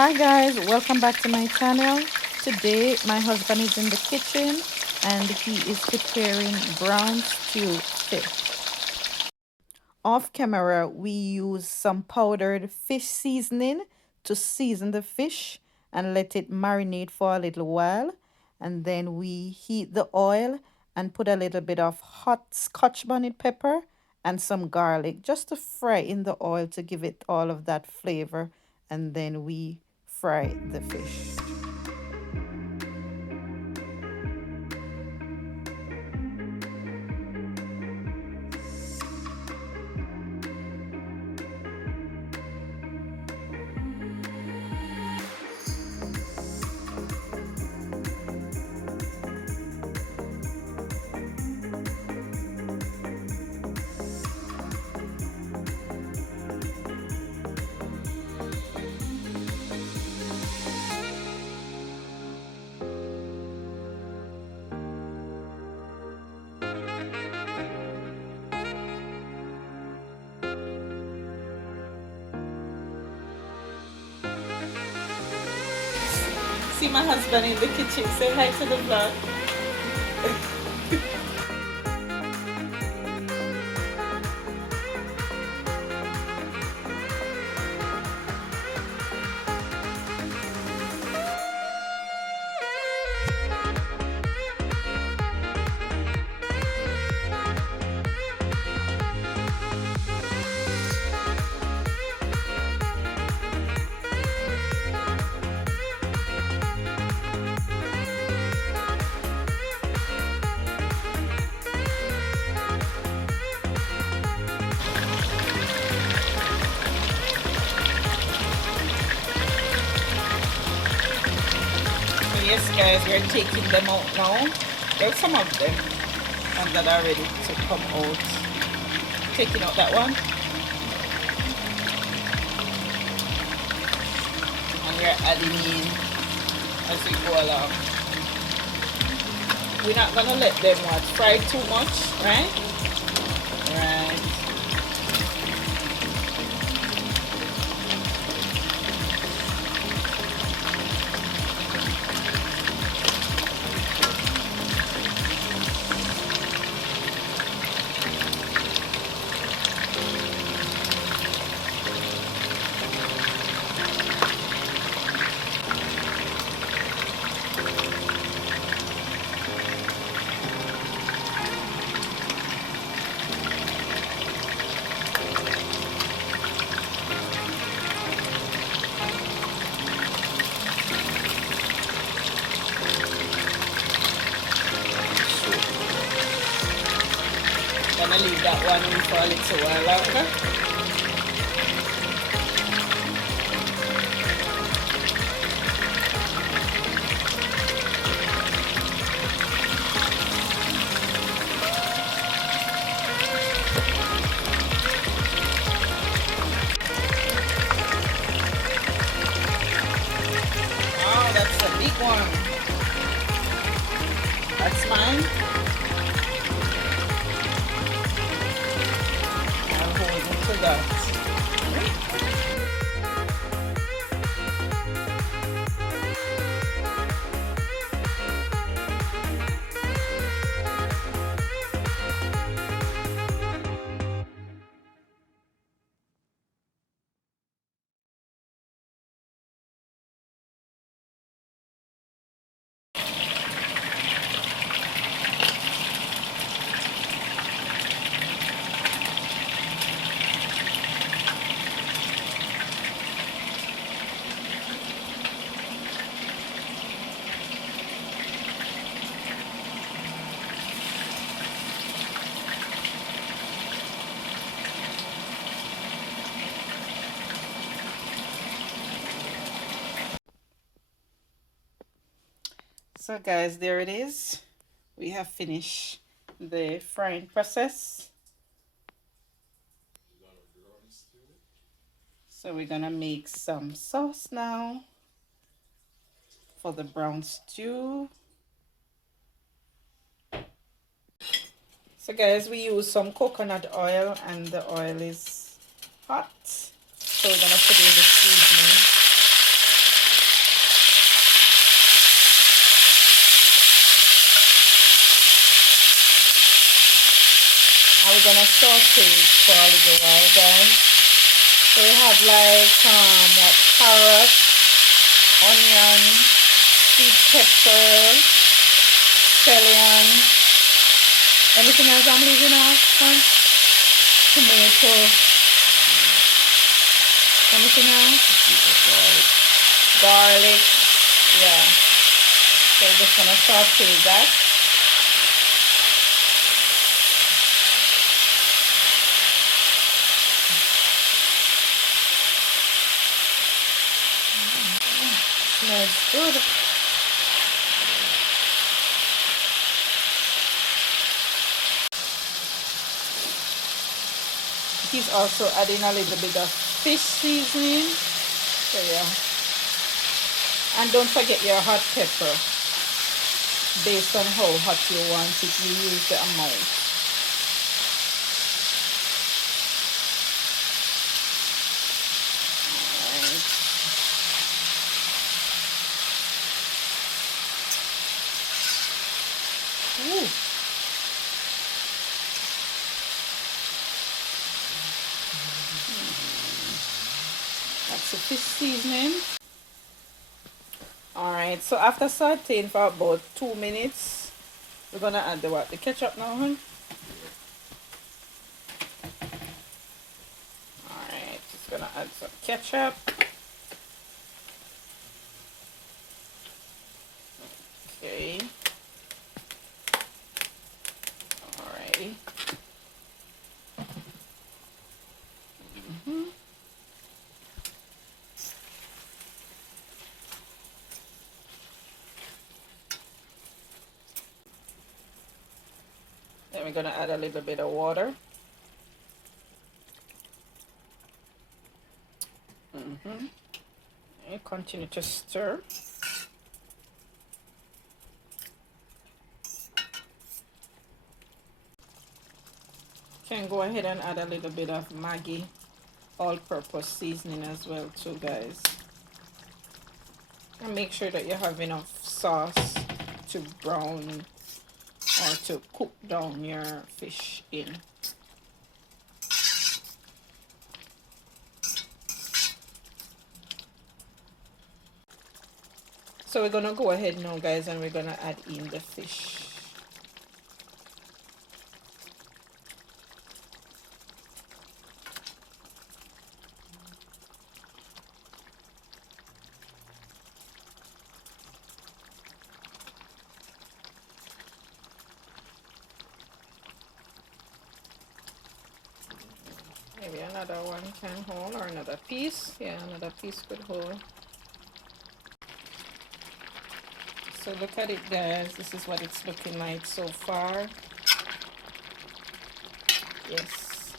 Hi guys, welcome back to my channel. Today my husband is in the kitchen and he is preparing brown stew fish. Off camera we use some powdered fish seasoning to season the fish and let it marinate for a little while, and then we heat the oil and put a little bit of hot scotch bonnet pepper and some garlic just to fry in the oil to give it all of that flavor, and then we fry the fish. See my husband in the kitchen. Say hi to the vlog. Yes guys, we're taking them out now. There's some of them that are ready to come out. Taking out that one. And we're adding in as we go along. We're not gonna let them fry too much, right? Right. Gonna leave that one in for a little while longer. Oh, that's a big one. That's mine. That. So guys, there it is. We have finished the frying process. So we're gonna make some sauce now for the brown stew. So guys, we use some coconut oil and the oil is hot. So we're gonna put in the seasoning. and we're gonna saute it for a little while, guys. So we have like what, carrot, onion, sweet pepper, scallion. Anything else I'm leaving off? Tomato. Anything else? Garlic. Yeah. So we're just gonna saute that. Smells good. He's also adding a little bit of fish seasoning. So yeah. And don't forget your hot pepper. Based on how hot you want it, you use the amount. Alright. Ooh. That's the fish seasoning. Alright, so after sauteing for about 2 minutes, we're gonna add the ketchup now, huh? Alright, just gonna add some ketchup. Okay. Alrighty. Then we're gonna add a little bit of water. And continue to stir. Can go ahead and add a little bit of Maggi all-purpose seasoning as well too, guys. And make sure that you have enough sauce to brown or to cook down your fish in. So we're gonna go ahead now, guys, and we're gonna add in the fish. Maybe another one can hold, or another piece. Yeah, another piece could hold. So look at it, guys. This is what it's looking like so far. Yes,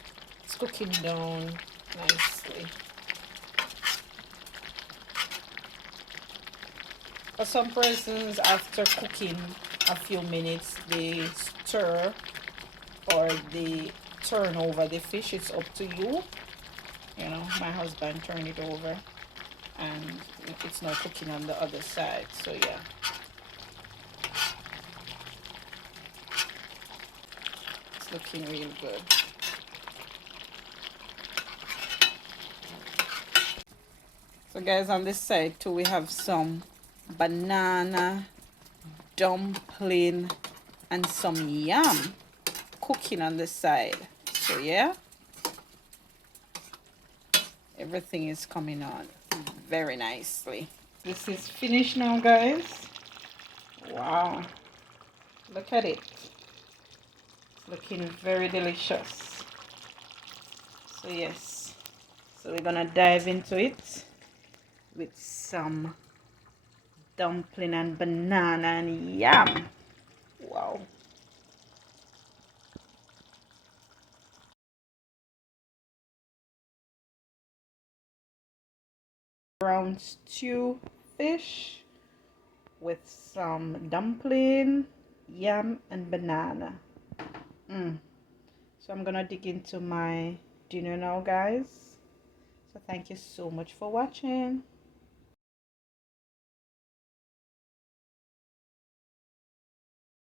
it's cooking down nicely. For some persons, after cooking a few minutes, they stir or they turn over the fish. It's up to you. You know, my husband turned it over and it's not cooking on the other side. So yeah. It's looking real good. So guys, on this side too, we have some banana dumpling and some yam cooking on the side. So yeah, everything is coming on very nicely. This is finished now, guys. Wow, look at it. It's looking very delicious. So yes, so we're gonna dive into it with some dumpling and banana and yam. Wow. Brown stew fish with some dumpling, yam, and banana. So I'm gonna dig into my dinner now, guys. So thank you so much for watching.